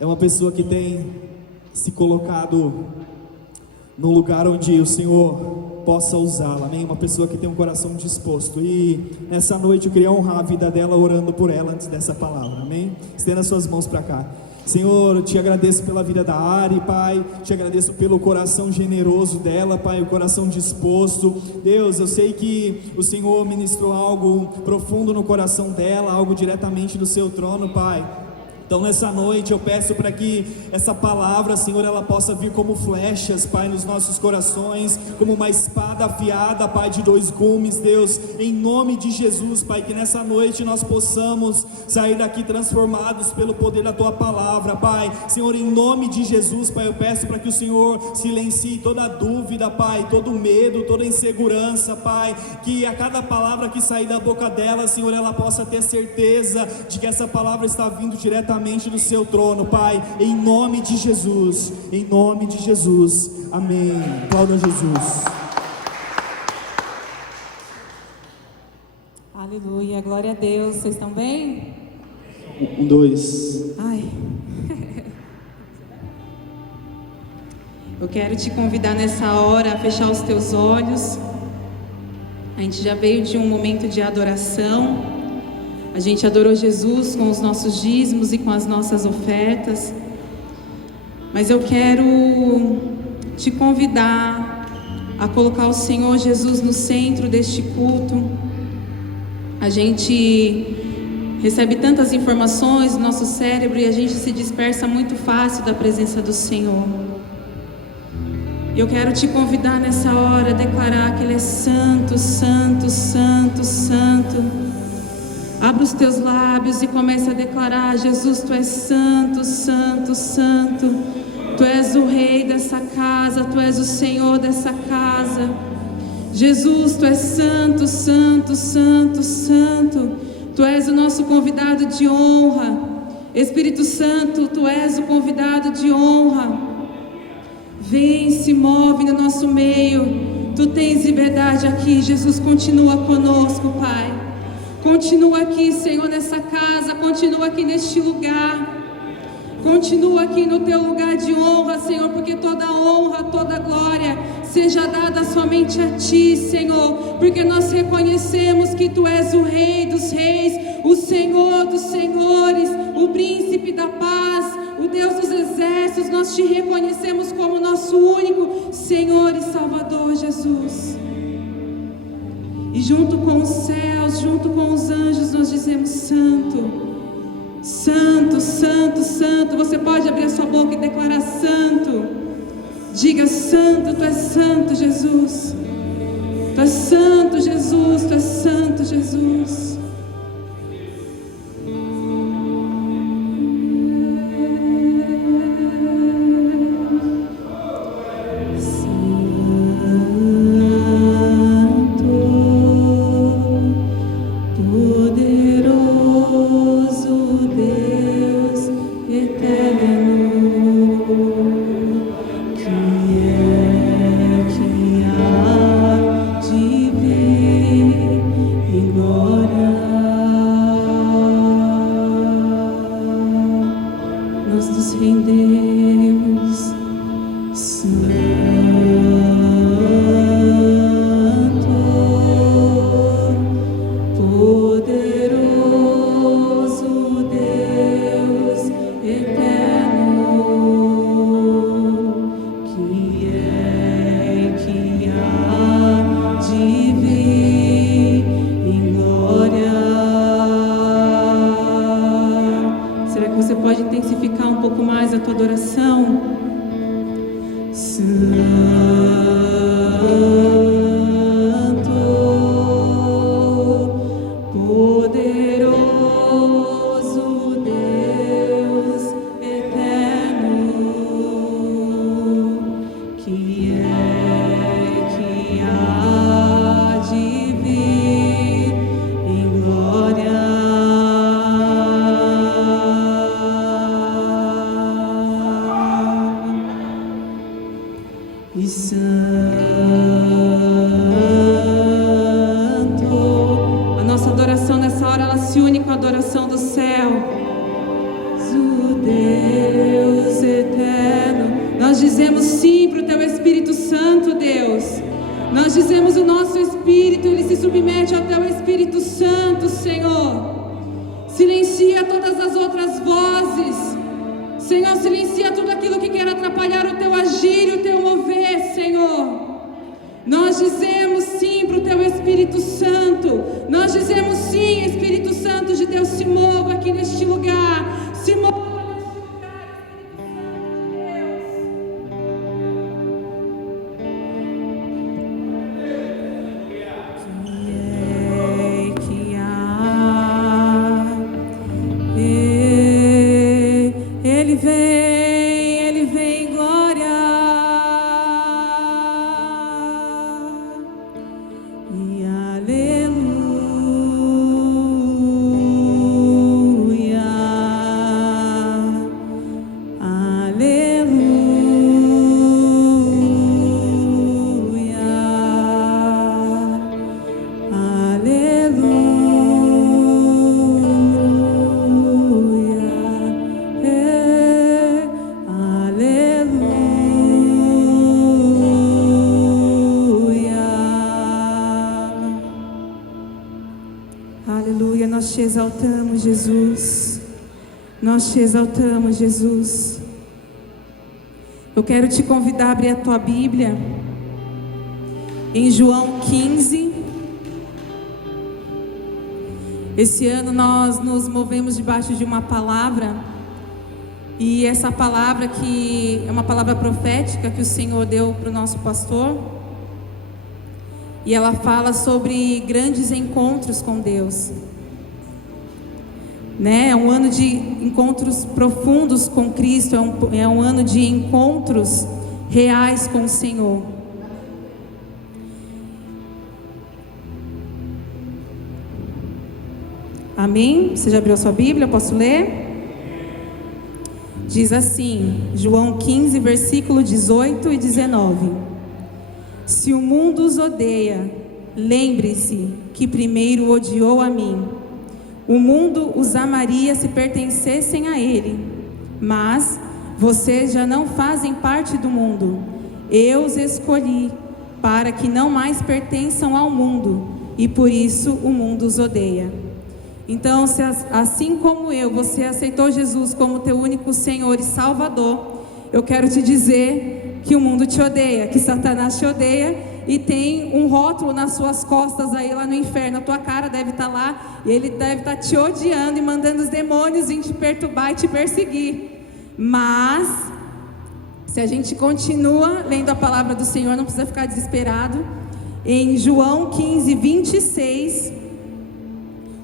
É uma pessoa que tem se colocado num lugar onde o Senhor possa usá-la, amém? Uma pessoa que tem um coração disposto. E nessa noite eu queria honrar a vida dela orando por ela antes dessa palavra, amém? Estenda suas mãos para cá. Senhor, eu te agradeço pela vida da Ari, Pai, te agradeço pelo coração generoso dela, Pai, o coração disposto. Deus, eu sei que o Senhor ministrou algo profundo no coração dela, algo diretamente do seu trono, Pai. Então nessa noite eu peço para que essa palavra, Senhor, ela possa vir como flechas, Pai, nos nossos corações, como uma espada afiada, Pai, de 2 gumes, Deus, em nome de Jesus, Pai, que nessa noite nós possamos sair daqui transformados pelo poder da Tua palavra, Pai. Senhor, em nome de Jesus, Pai, eu peço para que o Senhor silencie toda dúvida, Pai, todo medo, toda insegurança, Pai, que a cada palavra que sair da boca dela, Senhor, ela possa ter certeza de que essa palavra está vindo diretamente do seu trono, Pai, em nome de Jesus, amém. Aplauda Jesus. Aleluia, glória a Deus. Vocês estão bem? 1, 2. Ai. Eu quero te convidar nessa hora a fechar os teus olhos. A gente já veio de um momento de adoração. A gente adorou Jesus com os nossos dízimos e com as nossas ofertas. Mas eu quero te convidar a colocar o Senhor Jesus no centro deste culto. A gente recebe tantas informações no nosso cérebro e a gente se dispersa muito fácil da presença do Senhor. Eu quero te convidar nessa hora a declarar que Ele é santo, santo, santo, santo. Abra os teus lábios e comece a declarar: Jesus, Tu és santo, santo, santo. Tu és o Rei dessa casa, Tu és o Senhor dessa casa. Jesus, Tu és santo, santo, santo, santo. Tu és o nosso convidado de honra. Espírito Santo, Tu és o convidado de honra. Vem, se move no nosso meio. Tu tens liberdade aqui. Jesus, continua conosco, Pai. Continua aqui, Senhor, nessa casa. Continua aqui neste lugar. Continua aqui no teu lugar de honra, Senhor, porque toda honra, toda glória seja dada somente a Ti, Senhor, porque nós reconhecemos que Tu és o Rei dos reis, o Senhor dos senhores, o príncipe da paz, o Deus dos exércitos. Nós Te reconhecemos como nosso único Senhor e Salvador, Jesus. E junto com os céus, junto com os anjos, nós dizemos: Santo, Santo, Santo, Santo. Você pode abrir a sua boca e declarar: Santo. Diga: Santo, Tu és santo, Jesus. Tu és santo, Jesus. Tu és santo, Jesus. E santo dizemos sim para o Teu Espírito Santo, Deus. Nós dizemos o nosso espírito, ele se submete ao Teu Espírito Santo, Senhor. Silencia todas as outras vozes. Senhor, silencia tudo aquilo que quer atrapalhar o Teu agir, o Teu mover, Senhor. Nós dizemos sim para o Teu Espírito Santo. Nós dizemos sim, Espírito Santo de Deus, se mova aqui neste lugar. Se mova neste lugar, Espírito Santo de Deus. Ele vem em glória. E aleluia, aleluia, aleluia. Nós te exaltamos, Jesus. Nós te exaltamos, Jesus. Eu quero te convidar a abrir a tua Bíblia em João 15. Esse ano nós nos movemos debaixo de uma palavra, e essa palavra que é uma palavra profética que o Senhor deu para o nosso pastor, e ela fala sobre grandes encontros com Deus, né? É um ano de encontros profundos com Cristo, é um ano de encontros reais com o Senhor. Amém? Você já abriu a sua Bíblia? Eu posso ler? Diz assim, João 15, versículo 18 e 19: Se o mundo os odeia, lembre-se que primeiro odiou a mim. O mundo os amaria se pertencessem a ele, mas vocês já não fazem parte do mundo. Eu os escolhi para que não mais pertençam ao mundo, e por isso o mundo os odeia. Então, se assim como eu, você aceitou Jesus como teu único Senhor e Salvador, eu quero te dizer que o mundo te odeia, que Satanás te odeia, e tem um rótulo nas suas costas aí lá no inferno. A tua cara deve estar lá, e ele deve estar te odiando e mandando os demônios vir te perturbar e te perseguir. Mas se a gente continua lendo a palavra do Senhor, não precisa ficar desesperado. Em João 15, 26,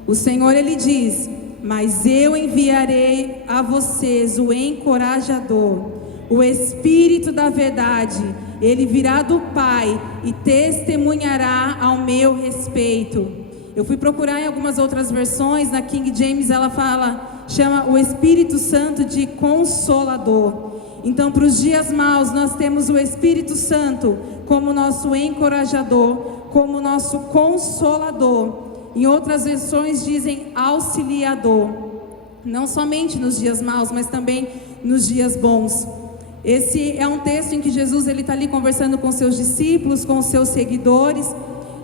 o Senhor, ele diz: mas eu enviarei a vocês o encorajador, o Espírito da verdade. Ele virá do Pai e testemunhará ao meu respeito. Eu fui procurar em algumas outras versões. Na King James ela chama o Espírito Santo de Consolador. Então, para os dias maus, nós temos o Espírito Santo como nosso encorajador, como nosso consolador. Em outras versões dizem auxiliador. Não somente nos dias maus, mas também nos dias bons. Esse é um texto em que Jesus está ali conversando com seus discípulos, com seus seguidores,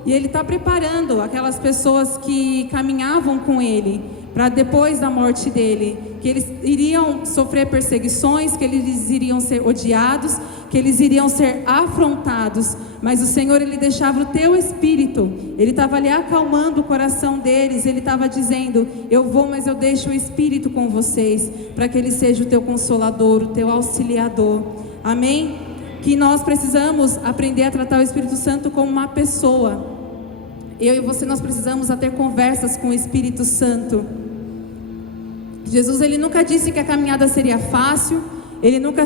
e ele está preparando aquelas pessoas que caminhavam com ele para depois da morte dele, que eles iriam sofrer perseguições, que eles iriam ser odiados, que eles iriam ser afrontados, mas o Senhor, ele deixava o teu espírito, ele estava ali acalmando o coração deles, ele estava dizendo: eu vou, mas eu deixo o Espírito com vocês, para que ele seja o teu consolador, o teu auxiliador. Amém? Que nós precisamos aprender a tratar o Espírito Santo como uma pessoa. Eu e você, nós precisamos ter conversas com o Espírito Santo. Jesus, ele nunca disse que a caminhada seria fácil, ele nunca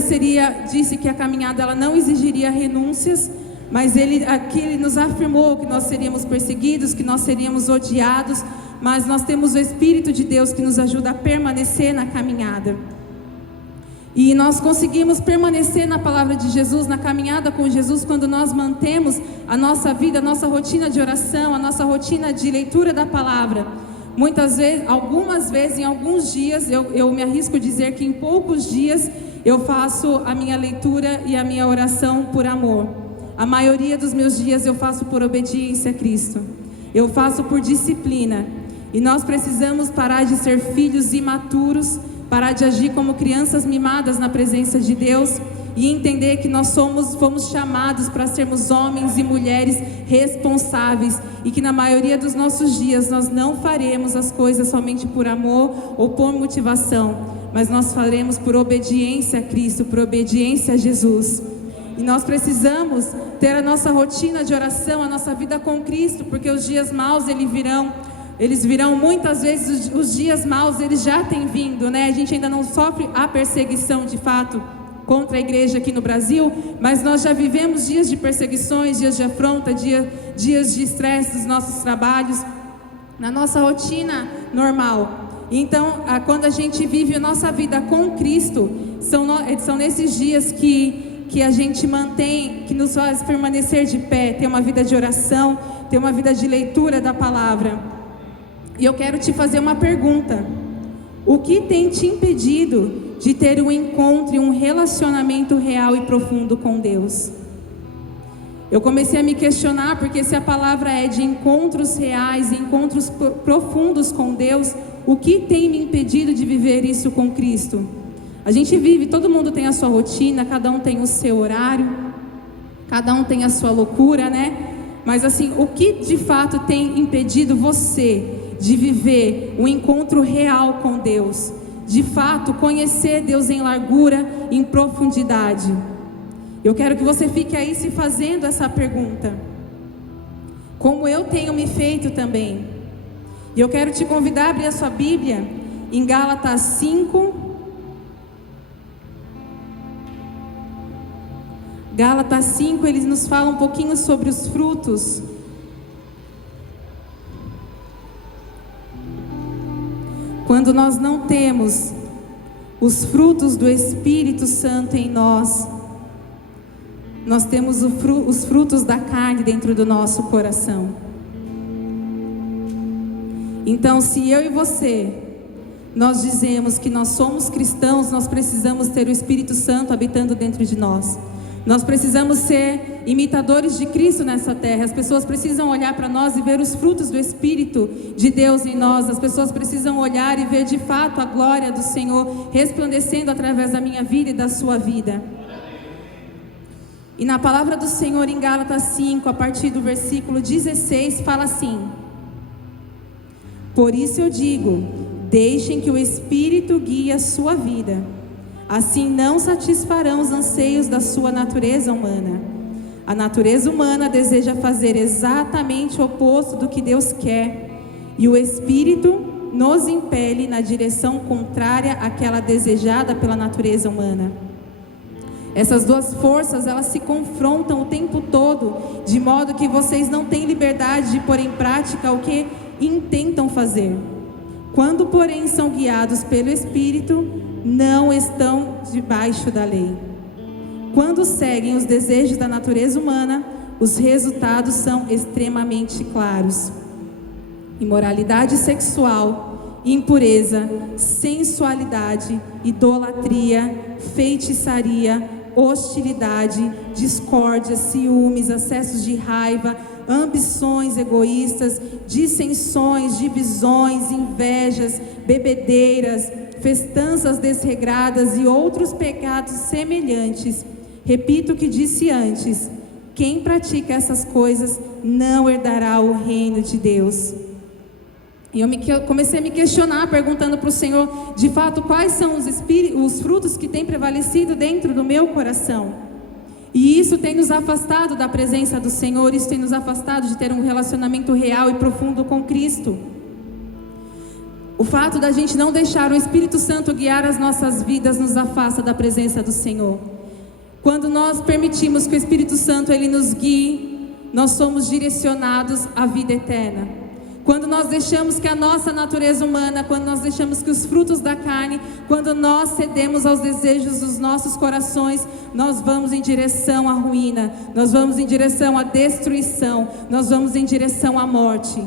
disse que a caminhada ela não exigiria renúncias, mas aqui ele nos afirmou que nós seríamos perseguidos, que nós seríamos odiados, mas nós temos o Espírito de Deus que nos ajuda a permanecer na caminhada. E nós conseguimos permanecer na palavra de Jesus, na caminhada com Jesus, quando nós mantemos a nossa vida, a nossa rotina de oração, a nossa rotina de leitura da palavra. Muitas vezes, algumas vezes, em alguns dias, eu me arrisco a dizer que em poucos dias eu faço a minha leitura e a minha oração por amor. A maioria dos meus dias eu faço por obediência a Cristo. Eu faço por disciplina. E nós precisamos parar de ser filhos imaturos, parar de agir como crianças mimadas na presença de Deus e entender que nós fomos chamados para sermos homens e mulheres responsáveis e que na maioria dos nossos dias nós não faremos as coisas somente por amor ou por motivação, mas nós faremos por obediência a Cristo, por obediência a Jesus. E nós precisamos ter a nossa rotina de oração, a nossa vida com Cristo, porque os dias maus eles virão muitas vezes. Os dias maus eles já têm vindo, né? A gente ainda não sofre a perseguição de fato contra a igreja aqui no Brasil, mas nós já vivemos dias de perseguições, dias de afronta, dias de estresse dos nossos trabalhos, na nossa rotina normal. Então, quando a gente vive a nossa vida com Cristo, são nesses dias que a gente mantém, que nos faz permanecer de pé, ter uma vida de oração, ter uma vida de leitura da palavra. E eu quero te fazer uma pergunta: o que tem te impedido de ter um encontro e um relacionamento real e profundo com Deus? Eu comecei a me questionar, porque se a palavra é de encontros reais, encontros profundos com Deus, o que tem me impedido de viver isso com Cristo? A gente vive, todo mundo tem a sua rotina, cada um tem o seu horário, cada um tem a sua loucura, né? Mas assim, o que de fato tem impedido você de viver um encontro real com Deus? De fato, conhecer Deus em largura, em profundidade. Eu quero que você fique aí se fazendo essa pergunta, como eu tenho me feito também. E eu quero te convidar a abrir a sua Bíblia em Gálatas 5. Gálatas 5, eles nos falam um pouquinho sobre os frutos. Quando nós não temos os frutos do Espírito Santo em nós, nós temos os frutos da carne dentro do nosso coração. Então, se eu e você, nós dizemos que nós somos cristãos, nós precisamos ter o Espírito Santo habitando dentro de nós. Nós precisamos ser imitadores de Cristo nessa terra. As pessoas precisam olhar para nós e ver os frutos do Espírito de Deus em nós. As pessoas precisam olhar e ver de fato a glória do Senhor resplandecendo através da minha vida e da sua vida. E na palavra do Senhor em Gálatas 5, a partir do versículo 16, fala assim: por isso eu digo, deixem que o Espírito guie a sua vida. Assim não satisfarão os anseios da sua natureza humana. A natureza humana deseja fazer exatamente o oposto do que Deus quer, e o Espírito nos impele na direção contrária àquela desejada pela natureza humana. Essas duas forças, elas se confrontam o tempo todo, de modo que vocês não têm liberdade de pôr em prática o que intentam fazer. Quando, porém, são guiados pelo Espírito, não estão debaixo da lei. Quando seguem os desejos da natureza humana, os resultados são extremamente claros: imoralidade sexual, impureza, sensualidade, idolatria, feitiçaria, hostilidade, discórdia, ciúmes, acessos de raiva, ambições egoístas, dissensões, divisões, invejas, bebedeiras, festanças desregradas e outros pecados semelhantes. Repito o que disse antes: quem pratica essas coisas não herdará o reino de Deus. E eu comecei a me questionar, perguntando para o Senhor, de fato, quais são os frutos que têm prevalecido dentro do meu coração. E isso tem nos afastado da presença do Senhor, isso tem nos afastado de ter um relacionamento real e profundo com Cristo. O fato da gente não deixar o Espírito Santo guiar as nossas vidas nos afasta da presença do Senhor. Quando nós permitimos que o Espírito Santo ele nos guie, nós somos direcionados à vida eterna. Quando nós deixamos que a nossa natureza humana, quando nós deixamos que os frutos da carne, quando nós cedemos aos desejos dos nossos corações, nós vamos em direção à ruína, nós vamos em direção à destruição, nós vamos em direção à morte.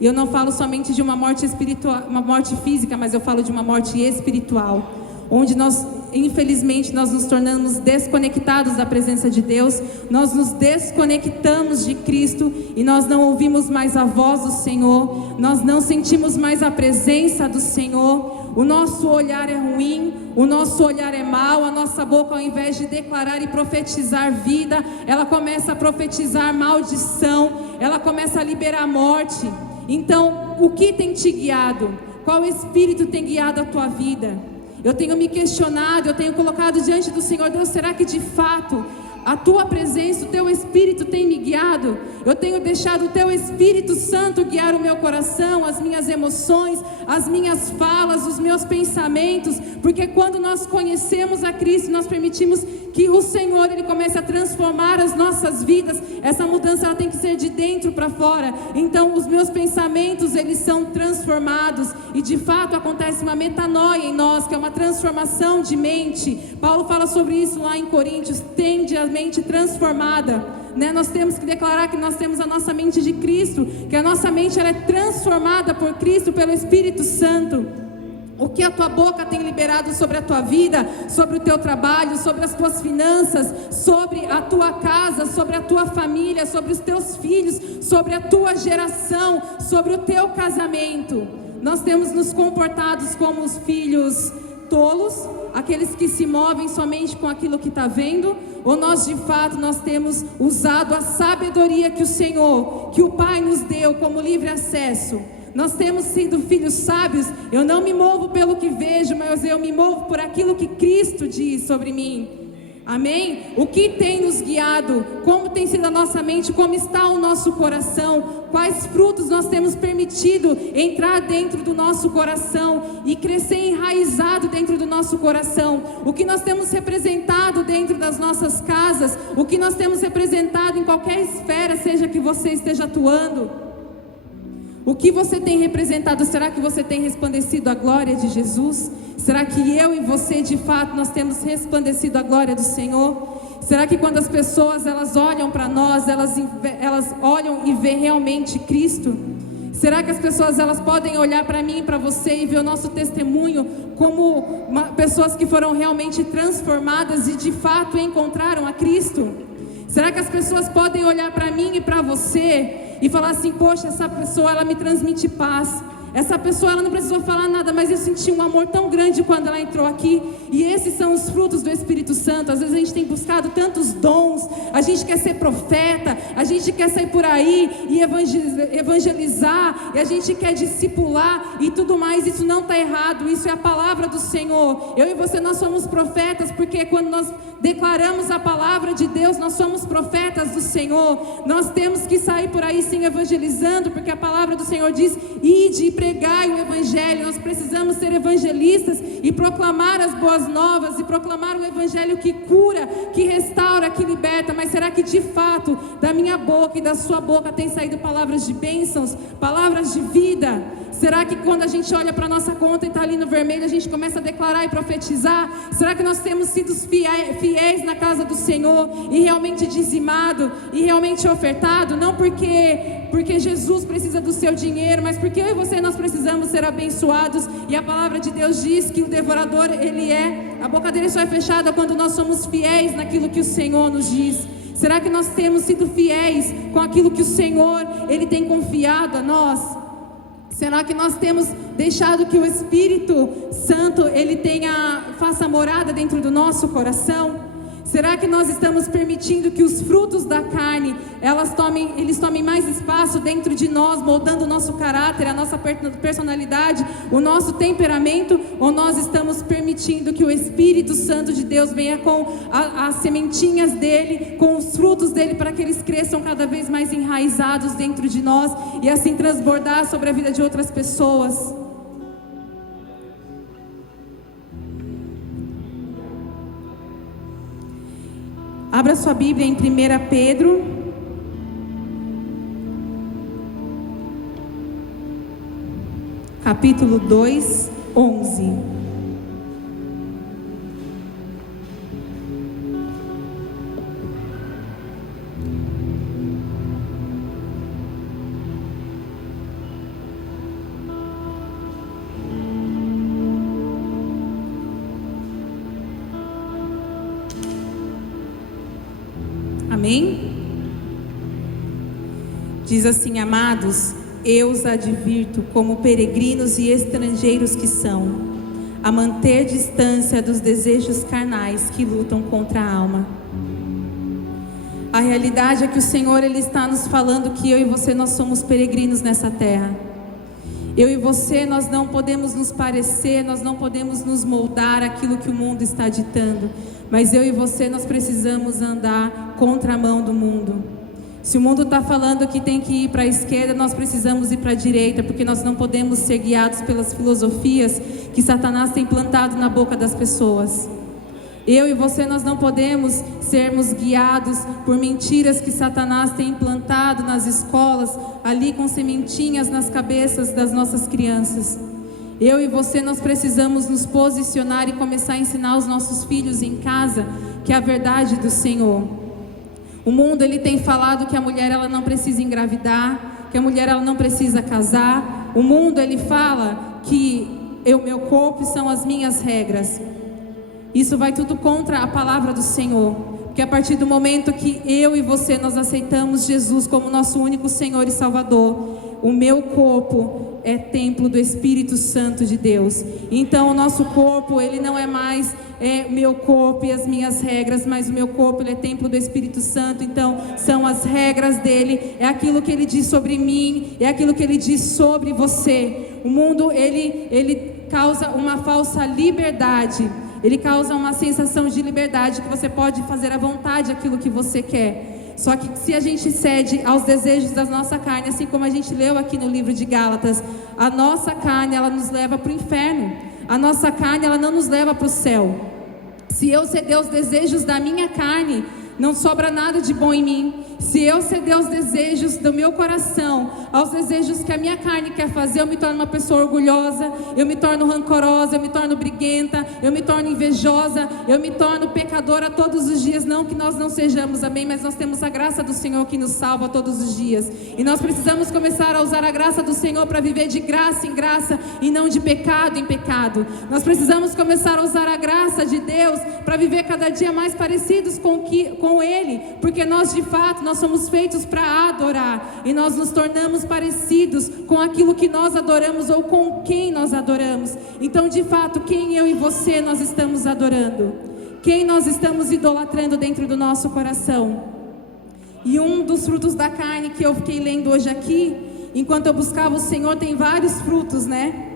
E eu não falo somente de uma morte espiritual, uma morte física, mas eu falo de uma morte espiritual, onde nós, infelizmente, nós nos tornamos desconectados da presença de Deus, nós nos desconectamos de Cristo e nós não ouvimos mais a voz do Senhor, nós não sentimos mais a presença do Senhor. O nosso olhar é ruim, o nosso olhar é mau, a nossa boca, ao invés de declarar e profetizar vida, ela começa a profetizar maldição, ela começa a liberar morte. Então, o que tem te guiado? Qual espírito tem guiado a tua vida? Eu tenho me questionado, eu tenho colocado diante do Senhor: Deus, será que de fato a tua presença, o teu Espírito tem me guiado? Eu tenho deixado o teu Espírito Santo guiar o meu coração, as minhas emoções, as minhas falas, os meus pensamentos? Porque quando nós conhecemos a Cristo, nós permitimos que o Senhor, Ele comece a transformar as nossas vidas. Essa mudança, ela tem que ser de dentro para fora. Então os meus pensamentos, eles são transformados, e de fato acontece uma metanoia em nós, que é uma transformação de mente. Paulo fala sobre isso lá em Coríntios: tende a mente transformada, né? Nós temos que declarar que nós temos a nossa mente de Cristo, que a nossa mente, ela é transformada por Cristo, pelo Espírito Santo. O que a tua boca tem liberado sobre a tua vida, sobre o teu trabalho, sobre as tuas finanças, sobre a tua casa, sobre a tua família, sobre os teus filhos, sobre a tua geração, sobre o teu casamento. Nós temos nos comportado como os filhos tolos, aqueles que se movem somente com aquilo que está vendo, ou nós de fato nós temos usado a sabedoria que o Senhor, que o Pai nos deu como livre acesso? Nós temos sido filhos sábios. Eu não me movo pelo que vejo, mas eu me movo por aquilo que Cristo diz sobre mim. Amém? O que tem nos guiado? Como tem sido a nossa mente? Como está o nosso coração? Quais frutos nós temos permitido entrar dentro do nosso coração e crescer enraizado dentro do nosso coração? O que nós temos representado dentro das nossas casas? O que nós temos representado em qualquer esfera, seja que você esteja atuando? O que você tem representado? Será que você tem resplandecido a glória de Jesus? Será que eu e você, de fato, nós temos resplandecido a glória do Senhor? Será que quando as pessoas, elas olham para nós, elas olham e vê realmente Cristo? Será que as pessoas, elas podem olhar para mim e para você e ver o nosso testemunho como pessoas que foram realmente transformadas e de fato encontraram a Cristo? Será que as pessoas podem olhar para mim e para você e falar assim: poxa, essa pessoa, ela me transmite paz. Essa pessoa, ela não precisou falar nada, mas eu senti um amor tão grande quando ela entrou aqui. E esses são os frutos do Espírito Santo. Às vezes a gente tem buscado tantos dons, a gente quer ser profeta, a gente quer sair por aí e evangelizar, e a gente quer discipular e tudo mais. Isso não está errado, isso é a palavra do Senhor. Eu e você, nós somos profetas, porque quando nós declaramos a palavra de Deus, nós somos profetas do Senhor. Nós temos que sair por aí sim evangelizando, porque a palavra do Senhor diz: ide e pregai o evangelho. Nós precisamos ser evangelistas e proclamar as boas novas, e proclamar o evangelho que cura, que restaura, que liberta. Mas será que de fato da minha boca e da sua boca tem saído palavras de bênçãos, palavras de vida? Será que quando a gente olha para a nossa conta e está ali no vermelho, a gente começa a declarar e profetizar? Será que nós temos sido fiéis na casa do Senhor e realmente dizimado e realmente ofertado? Não porque Jesus precisa do seu dinheiro, mas porque eu e você, nós precisamos ser abençoados. E a palavra de Deus diz que o devorador, a boca dele só é fechada quando nós somos fiéis naquilo que o Senhor nos diz. Será que nós temos sido fiéis com aquilo que o Senhor, Ele tem confiado a nós? Será que nós temos deixado que o Espírito Santo, Ele faça morada dentro do nosso coração? Será que nós estamos permitindo que os frutos da carne, eles tomem mais espaço dentro de nós, moldando o nosso caráter, a nossa personalidade, o nosso temperamento? Ou nós estamos permitindo que o Espírito Santo de Deus venha com as sementinhas dele, com os frutos dele, para que eles cresçam cada vez mais enraizados dentro de nós e assim transbordar sobre a vida de outras pessoas? Abra sua Bíblia em 1 Pedro, capítulo 2, 11. Amém? Diz assim: amados, eu os advirto como peregrinos e estrangeiros que são, a manter distância dos desejos carnais que lutam contra a alma. A realidade é que o Senhor, Ele está nos falando que eu e você, nós somos peregrinos nessa terra. Eu e você, nós não podemos nos parecer, nós não podemos nos moldar aquilo que o mundo está ditando. Mas eu e você, nós precisamos andar contramão do mundo. Se o mundo está falando que tem que ir para a esquerda, nós precisamos ir para a direita, porque nós não podemos ser guiados pelas filosofias que Satanás tem plantado na boca das pessoas. Eu e você, nós não podemos sermos guiados por mentiras que Satanás tem implantado nas escolas, ali com sementinhas nas cabeças das nossas crianças. Eu e você, nós precisamos nos posicionar e começar a ensinar os nossos filhos em casa que é a verdade do Senhor. O mundo, ele tem falado que a mulher, ela não precisa engravidar, que a mulher, ela não precisa casar. O mundo, ele fala que o meu corpo são as minhas regras. Isso vai tudo contra a palavra do Senhor, porque a partir do momento que eu e você, nós aceitamos Jesus como nosso único Senhor e Salvador, o meu corpo é templo do Espírito Santo de Deus. Então o nosso corpo, ele não é mais meu corpo e as minhas regras, mas o meu corpo, ele é templo do Espírito Santo. Então são as regras dele, é aquilo que ele diz sobre mim, é aquilo que ele diz sobre você. O mundo, ele causa uma falsa liberdade. Ele causa uma sensação de liberdade, que você pode fazer à vontade aquilo que você quer. Só que se a gente cede aos desejos da nossa carne, assim como a gente leu aqui no livro de Gálatas, a nossa carne, ela nos leva para o inferno. A nossa carne, ela não nos leva para o céu. Se eu ceder aos desejos da minha carne, não sobra nada de bom em mim. Se eu ceder aos desejos do meu coração, aos desejos que a minha carne quer fazer, eu me torno uma pessoa orgulhosa, eu me torno rancorosa, eu me torno briguenta, eu me torno invejosa, eu me torno pecadora todos os dias. Não que nós não sejamos, amém? Mas nós temos a graça do Senhor que nos salva todos os dias. E nós precisamos começar a usar a graça do Senhor para viver de graça em graça e não de pecado em pecado. Nós precisamos começar a usar a graça de Deus para viver cada dia mais parecidos com Ele, porque nós de fato, nós somos feitos para adorar, e nós nos tornamos parecidos com aquilo que nós adoramos ou com quem nós adoramos. Então de fato, quem eu e você nós estamos adorando? Quem nós estamos idolatrando dentro do nosso coração? E um dos frutos da carne que eu fiquei lendo hoje aqui, enquanto eu buscava o Senhor, tem vários frutos, né?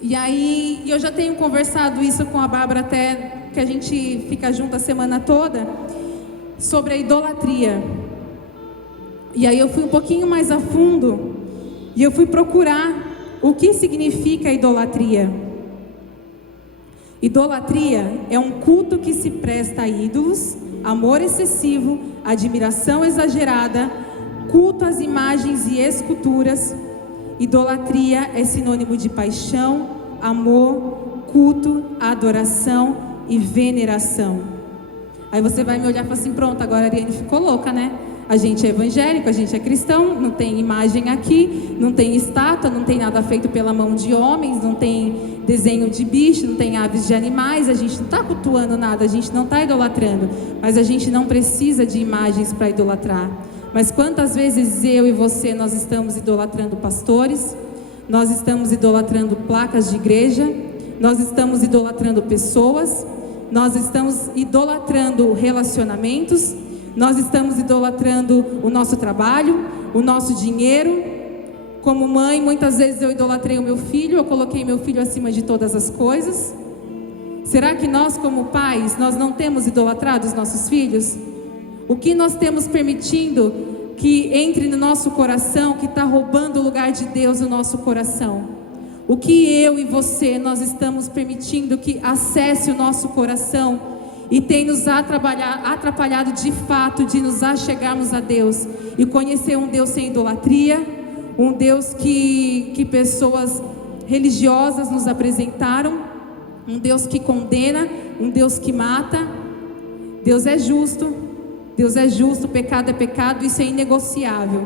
E aí, eu já tenho conversado isso com a Bárbara, até que a gente fica junto a semana toda, sobre a idolatria. E aí eu fui um pouquinho mais a fundo e eu fui procurar o que significa idolatria. Idolatria é um culto que se presta a ídolos, amor excessivo, admiração exagerada, culto às imagens e esculturas. Idolatria é sinônimo de paixão, amor, culto, adoração e veneração. Aí você vai me olhar e falar assim: pronto, agora a Ariane ficou louca, né? A gente é evangélico, a gente é cristão, não tem imagem aqui, não tem estátua, não tem nada feito pela mão de homens, não tem desenho de bicho, não tem aves de animais, a gente não está cultuando nada, a gente não está idolatrando, mas a gente não precisa de imagens para idolatrar. Mas quantas vezes eu e você, nós estamos idolatrando pastores, nós estamos idolatrando placas de igreja, nós estamos idolatrando pessoas, nós estamos idolatrando relacionamentos, nós estamos idolatrando o nosso trabalho, o nosso dinheiro. Como mãe, muitas vezes eu idolatrei o meu filho, eu coloquei meu filho acima de todas as coisas. Será que nós, como pais, nós não temos idolatrado os nossos filhos? O que nós temos permitindo que entre no nosso coração, que está roubando o lugar de Deus no nosso coração? O que eu e você, nós estamos permitindo que acesse o nosso coração e tem nos atrapalhado de fato de nos achegarmos a Deus e conhecer um Deus sem idolatria, um Deus que pessoas religiosas nos apresentaram, um Deus que condena, um Deus que mata. Deus é justo, pecado é pecado, isso é inegociável.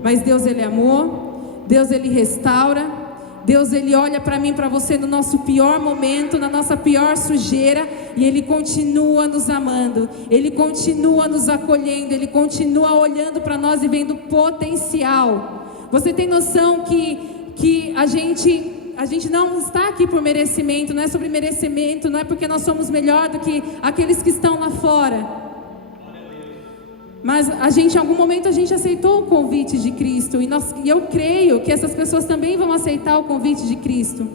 Mas Deus, Ele é amor, Deus, Ele restaura, Deus, Ele olha para mim, para você no nosso pior momento, na nossa pior sujeira, e Ele continua nos amando, Ele continua nos acolhendo, Ele continua olhando para nós e vendo potencial. Você tem noção que a gente não está aqui por merecimento, não é sobre merecimento, não é porque nós somos melhor do que aqueles que estão lá fora. Mas em algum momento a gente aceitou o convite de Cristo, e eu creio que essas pessoas também vão aceitar o convite de Cristo.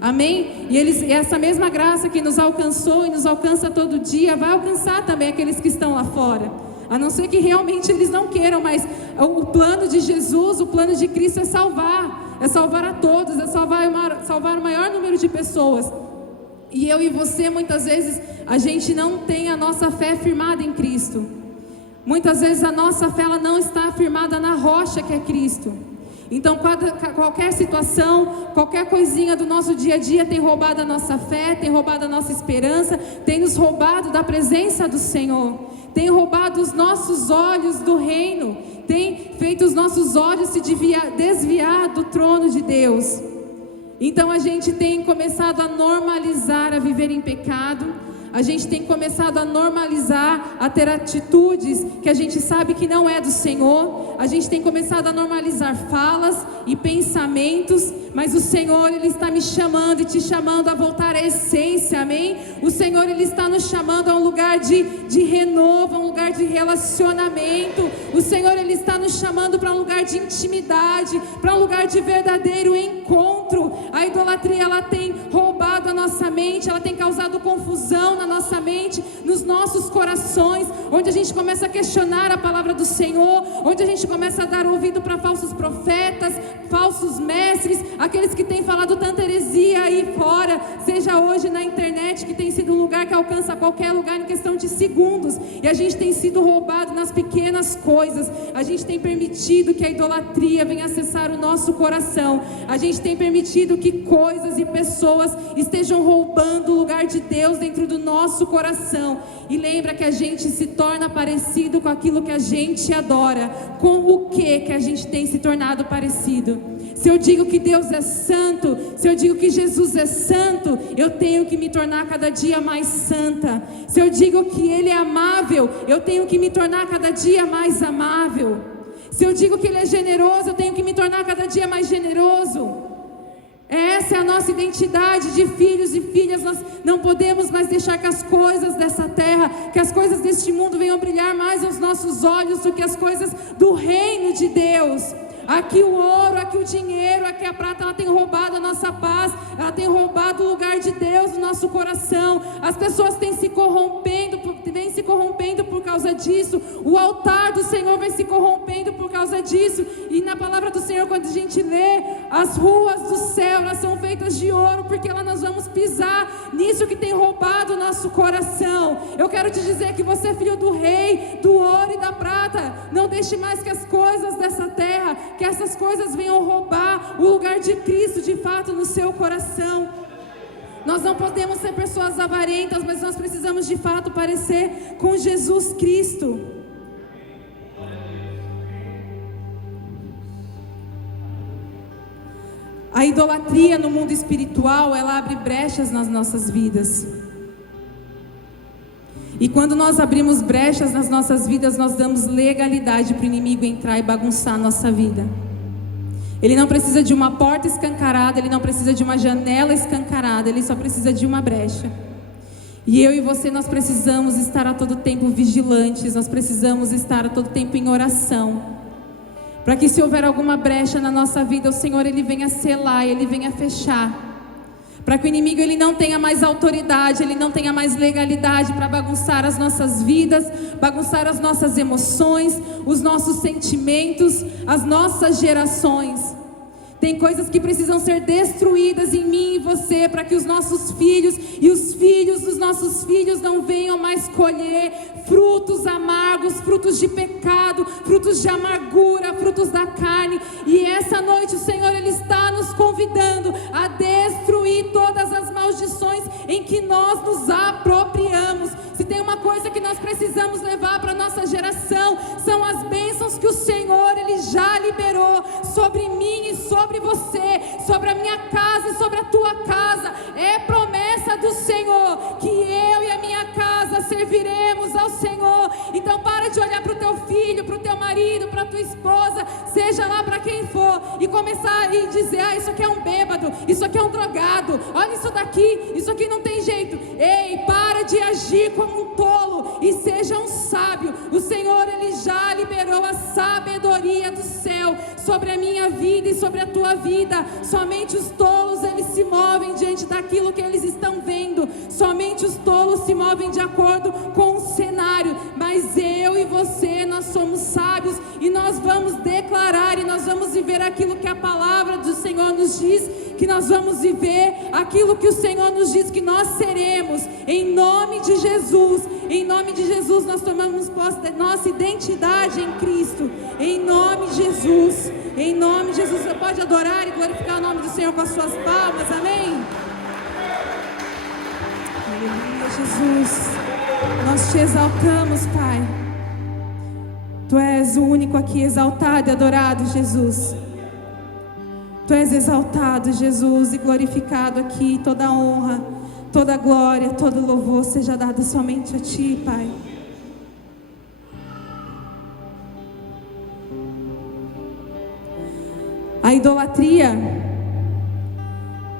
Amém? E essa mesma graça que nos alcançou e nos alcança todo dia, vai alcançar também aqueles que estão lá fora. A não ser que realmente eles não queiram, mas o plano de Jesus, o plano de Cristo é salvar a todos, é salvar o maior número de pessoas. E eu e você, muitas vezes, a gente não tem a nossa fé firmada em Cristo. Muitas vezes a nossa fé ela não está firmada na rocha que é Cristo. Então qualquer situação, qualquer coisinha do nosso dia a dia tem roubado a nossa fé, tem roubado a nossa esperança, tem nos roubado da presença do Senhor, tem roubado os nossos olhos do reino, tem feito os nossos olhos se desviar do trono de Deus. Então a gente tem começado a normalizar a viver em pecado. A gente tem começado a normalizar, a ter atitudes que a gente sabe que não é do Senhor. A gente tem começado a normalizar falas e pensamentos, mas o Senhor, Ele está me chamando e te chamando a voltar à essência, amém? O Senhor, Ele está nos chamando a um lugar de renovo, a um lugar de relacionamento. O Senhor, Ele está nos chamando para um lugar de intimidade, para um lugar de verdadeiro encontro. A idolatria, ela tem roubado a nossa mente, ela tem causado confusão na nossa mente, nos nossos corações, onde a gente começa a questionar a palavra do Senhor, onde a gente começa a dar ouvido para falsos profetas, falsos mestres, aqueles que têm falado tanta heresia aí fora, seja hoje na internet, que tem sido um lugar que alcança qualquer lugar em questão de segundos, e a gente tem sido roubado nas pequenas coisas. A gente tem permitido que a idolatria venha acessar o nosso coração, a gente tem permitido que coisas e pessoas estejam roubando o lugar de Deus dentro do nosso coração. E lembra que a gente se torna parecido com aquilo que a gente adora. Com o que a gente tem se tornado parecido? Se eu digo que Deus é santo, se eu digo que Jesus é santo, eu tenho que me tornar cada dia mais santa. Se eu digo que Ele é amável, eu tenho que me tornar cada dia mais amável. Se eu digo que Ele é generoso, eu tenho que me tornar cada dia mais generoso. Essa é a nossa identidade de filhos e filhas. Nós não podemos mais deixar que as coisas dessa terra, que as coisas deste mundo venham brilhar mais aos nossos olhos do que as coisas do reino de Deus. Aqui o ouro, aqui o dinheiro, aqui a prata, ela tem roubado a nossa paz, ela tem roubado o lugar de Deus no nosso coração. As pessoas têm se corrompendo, vêm se corrompendo por causa disso. O altar do Senhor vem se corrompendo por causa disso. E na palavra do Senhor, quando a gente lê, as ruas do céu, elas são feitas de ouro, porque lá nós vamos pisar nisso que tem roubado o nosso coração. Eu quero te dizer que você é filho do rei, do ouro e da prata. Não deixe mais que as coisas dessa terra, que essas coisas venham roubar o lugar de Cristo de fato no seu coração. Nós não podemos ser pessoas avarentas, mas nós precisamos de fato parecer com Jesus Cristo. A idolatria no mundo espiritual, ela abre brechas nas nossas vidas. E quando nós abrimos brechas nas nossas vidas, nós damos legalidade para o inimigo entrar e bagunçar a nossa vida. Ele não precisa de uma porta escancarada, ele não precisa de uma janela escancarada, ele só precisa de uma brecha. E eu e você, nós precisamos estar a todo tempo vigilantes, nós precisamos estar a todo tempo em oração, para que se houver alguma brecha na nossa vida, o Senhor, Ele venha selar, Ele venha fechar. Para que o inimigo ele não tenha mais autoridade, ele não tenha mais legalidade para bagunçar as nossas vidas, bagunçar as nossas emoções, os nossos sentimentos, as nossas gerações. Tem coisas que precisam ser destruídas em mim e você, para que os nossos filhos e os filhos dos nossos filhos não venham mais colher frutos amargos, frutos de pecado, frutos de amargura, frutos da carne. E essa noite o Senhor, Ele está nos convidando a destruir todas as maldições em que nós nos apropriamos. Se tem uma coisa que nós precisamos levar para a nossa geração, são as bênçãos que o Senhor, Ele já liberou sobre mim e sobre você, sobre a minha casa e sobre a tua casa. É promessa do Senhor que eu e a minha casa serviremos ao Senhor. Então para de olhar para o teu filho, para o teu marido, para a tua esposa, seja lá para quem for, e começar a dizer: ah, isso aqui é um bêbado, isso aqui é um drogado, olha isso daqui, isso aqui não tem jeito. Ei, para de agir como um tolo e seja um sábio. O Senhor, Ele já liberou a sabedoria do céu sobre a minha vida e sobre a tua vida. Somente os tolos, eles se movem diante daquilo que eles estão vendo. Somente os tolos se movem de acordo com o cenário. Mas eu e você, nós somos sábios e nós vamos declarar e nós vamos viver aquilo que a palavra do Senhor nos diz que nós vamos viver, aquilo que o Senhor nos diz que nós seremos, em nome de Jesus. Em nome de Jesus nós tomamos posse da nossa identidade em Cristo, em nome de Jesus. Em nome de Jesus, você pode adorar e glorificar o nome do Senhor com as suas palmas, amém? Aleluia, Jesus, nós te exaltamos, Pai. Tu és o único aqui exaltado e adorado, Jesus. Tu és exaltado, Jesus, e glorificado aqui. Toda honra, toda glória, todo louvor seja dado somente a Ti, Pai. A idolatria,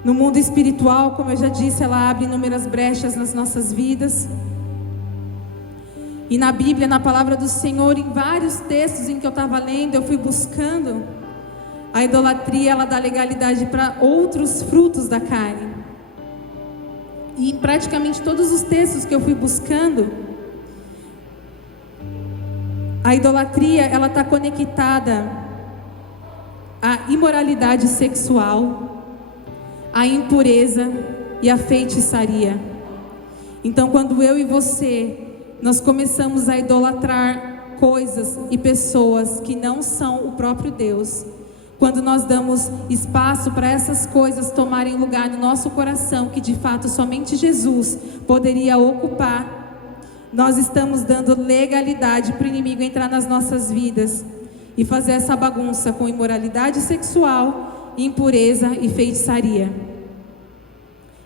no mundo espiritual, como eu já disse, ela abre inúmeras brechas nas nossas vidas. E na Bíblia, na palavra do Senhor, em vários textos em que eu estava lendo, eu fui buscando, a idolatria, ela dá legalidade para outros frutos da carne. E em praticamente todos os textos que eu fui buscando, a idolatria, ela está conectada à imoralidade sexual, à impureza e à feitiçaria. Então, quando eu e você, nós começamos a idolatrar coisas e pessoas que não são o próprio Deus, quando nós damos espaço para essas coisas tomarem lugar no nosso coração, que de fato somente Jesus poderia ocupar, nós estamos dando legalidade para o inimigo entrar nas nossas vidas e fazer essa bagunça com imoralidade sexual, impureza e feitiçaria.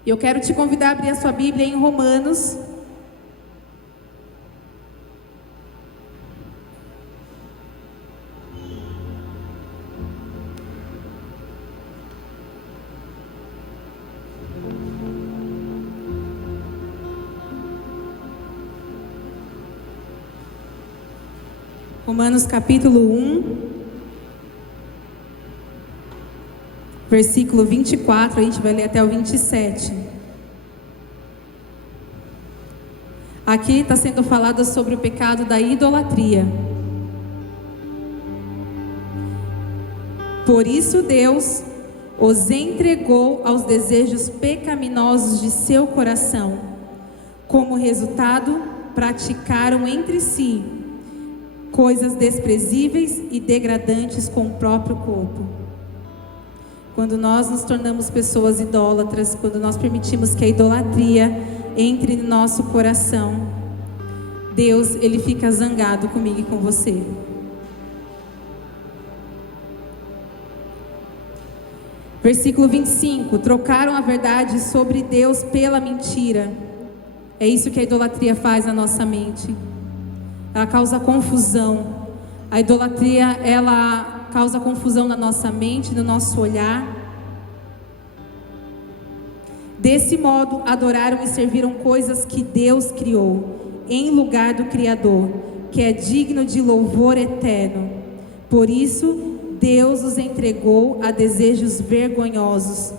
Eu quero te convidar a abrir a sua Bíblia em Romanos. Romanos capítulo 1, versículo 24, a gente vai ler até o 27. Aqui está sendo falado sobre o pecado da idolatria. Por isso Deus os entregou aos desejos pecaminosos de seu coração. Como resultado, praticaram entre si coisas desprezíveis e degradantes com o próprio corpo. Quando nós nos tornamos pessoas idólatras, quando nós permitimos que a idolatria entre no nosso coração, Deus, Ele fica zangado comigo e com você. Versículo 25, trocaram a verdade sobre Deus pela mentira. É isso que a idolatria faz na nossa mente. Ela causa confusão. A idolatria, ela causa confusão na nossa mente, no nosso olhar. Desse modo, adoraram e serviram coisas que Deus criou, em lugar do Criador, que é digno de louvor eterno. Por isso, Deus os entregou a desejos vergonhosos.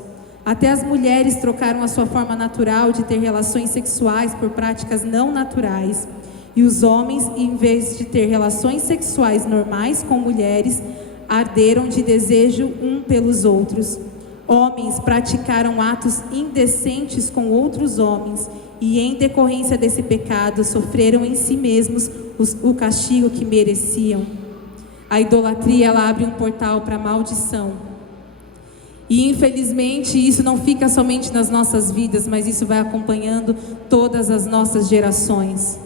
Até as mulheres trocaram a sua forma natural de ter relações sexuais por práticas não naturais. E os homens, em vez de ter relações sexuais normais com mulheres, arderam de desejo um pelos outros. Homens praticaram atos indecentes com outros homens, e em decorrência desse pecado, sofreram em si mesmos o castigo que mereciam. A idolatria, ela abre um portal para a maldição. E infelizmente isso não fica somente nas nossas vidas, mas isso vai acompanhando todas as nossas gerações.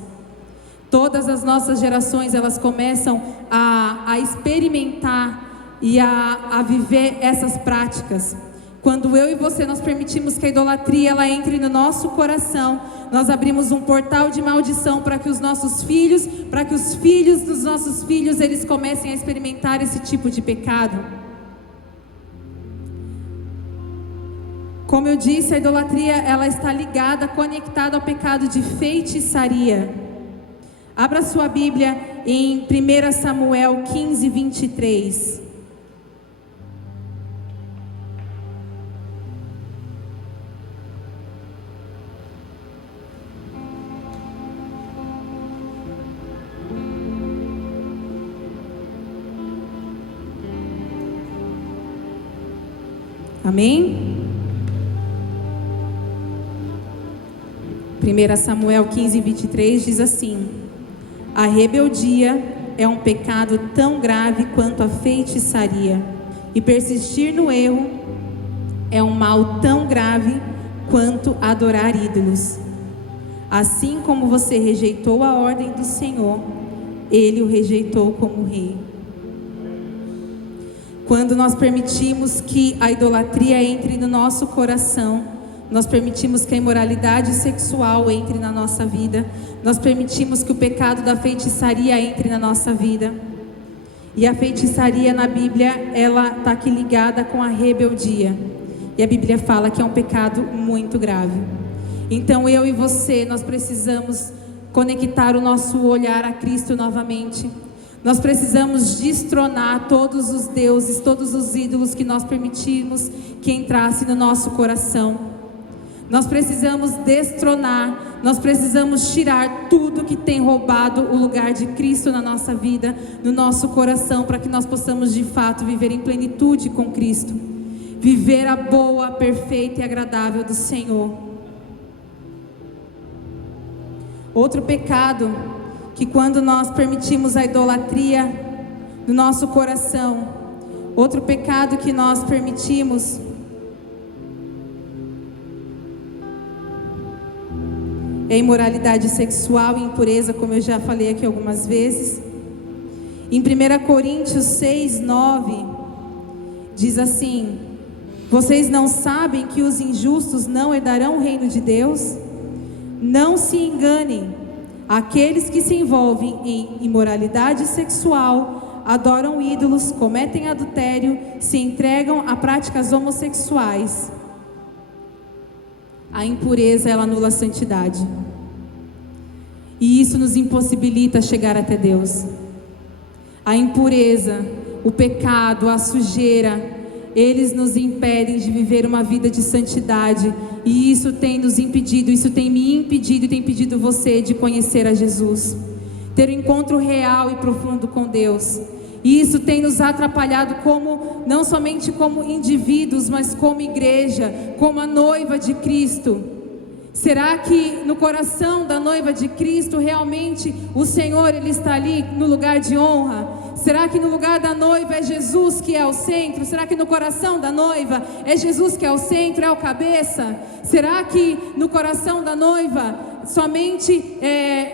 Todas as nossas gerações, elas começam a experimentar e a viver essas práticas. Quando eu e você nós permitimos que a idolatria ela entre no nosso coração, nós abrimos um portal de maldição para que os nossos filhos, para que os filhos dos nossos filhos, eles comecem a experimentar esse tipo de pecado. Como eu disse, a idolatria ela está ligada, conectada ao pecado de feitiçaria. Abra sua Bíblia em 1 Samuel 15, 23. Amém? 1 Samuel 15, 23 diz assim: a rebeldia é um pecado tão grave quanto a feitiçaria, e persistir no erro é um mal tão grave quanto adorar ídolos. Assim como você rejeitou a ordem do Senhor, Ele o rejeitou como rei. Quando nós permitimos que a idolatria entre no nosso coração, nós permitimos que a imoralidade sexual entre na nossa vida, nós permitimos que o pecado da feitiçaria entre na nossa vida. E a feitiçaria na Bíblia, ela está aqui ligada com a rebeldia. E a Bíblia fala que é um pecado muito grave. Então eu e você, nós precisamos conectar o nosso olhar a Cristo novamente. Nós precisamos destronar todos os deuses, todos os ídolos que nós permitimos que entrassem no nosso coração. Nós precisamos destronar, nós precisamos tirar tudo que tem roubado o lugar de Cristo na nossa vida, no nosso coração, para que nós possamos de fato viver em plenitude com Cristo. Viver a boa, perfeita e agradável do Senhor. Outro pecado, que quando nós permitimos a idolatria no nosso coração, outro pecado que nós permitimos é imoralidade sexual e impureza, como eu já falei aqui algumas vezes. Em 1 Coríntios 6, 9, diz assim: vocês não sabem que os injustos não herdarão o reino de Deus? Não se enganem. Aqueles que se envolvem em imoralidade sexual, adoram ídolos, cometem adultério, se entregam a práticas homossexuais. A impureza, ela anula a santidade. E isso nos impossibilita chegar até Deus. A impureza, o pecado, a sujeira, eles nos impedem de viver uma vida de santidade. E isso tem nos impedido, isso tem me impedido e tem impedido você de conhecer a Jesus. Ter um encontro real e profundo com Deus. E isso tem nos atrapalhado não somente como indivíduos, mas como igreja, como a noiva de Cristo. Será que no coração da noiva de Cristo realmente o Senhor ele está ali no lugar de honra? Será que no lugar da noiva é Jesus que é o centro? Será que no coração da noiva é Jesus que é o centro, é o cabeça? Será que no coração da noiva somente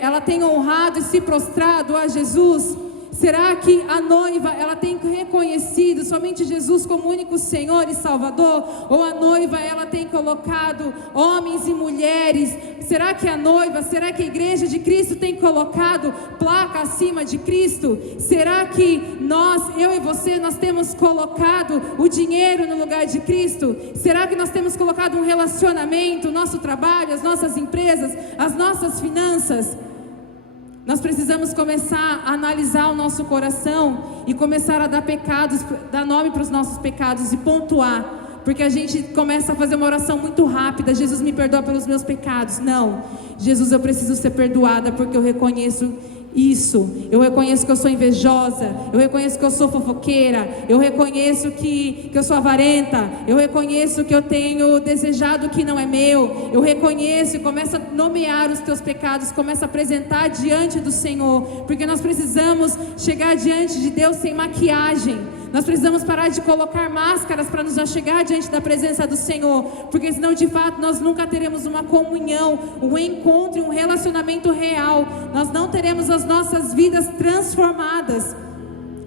ela tem honrado e se prostrado a Jesus? Será que a noiva ela tem reconhecido somente Jesus como único Senhor e Salvador? Ou a noiva ela tem colocado homens e mulheres? Será que a noiva, será que a igreja de Cristo tem colocado placa acima de Cristo? Será que eu e você, nós temos colocado o dinheiro no lugar de Cristo? Será que nós temos colocado um relacionamento, o nosso trabalho, as nossas empresas, as nossas finanças? Nós precisamos começar a analisar o nosso coração e começar a dar nome para os nossos pecados e pontuar, porque a gente começa a fazer uma oração muito rápida: Jesus, me perdoa pelos meus pecados. Não, Jesus, eu preciso ser perdoada porque eu reconheço isso, eu reconheço que eu sou invejosa, eu reconheço que eu sou fofoqueira, eu reconheço que eu sou avarenta, eu reconheço que eu tenho desejado o que não é meu, eu reconheço, e começa a nomear os teus pecados, começa a apresentar diante do Senhor, porque nós precisamos chegar diante de Deus sem maquiagem. Nós precisamos parar de colocar máscaras para nos achegar diante da presença do Senhor, porque senão de fato nós nunca teremos uma comunhão, um encontro, um relacionamento real. Nós não teremos as nossas vidas transformadas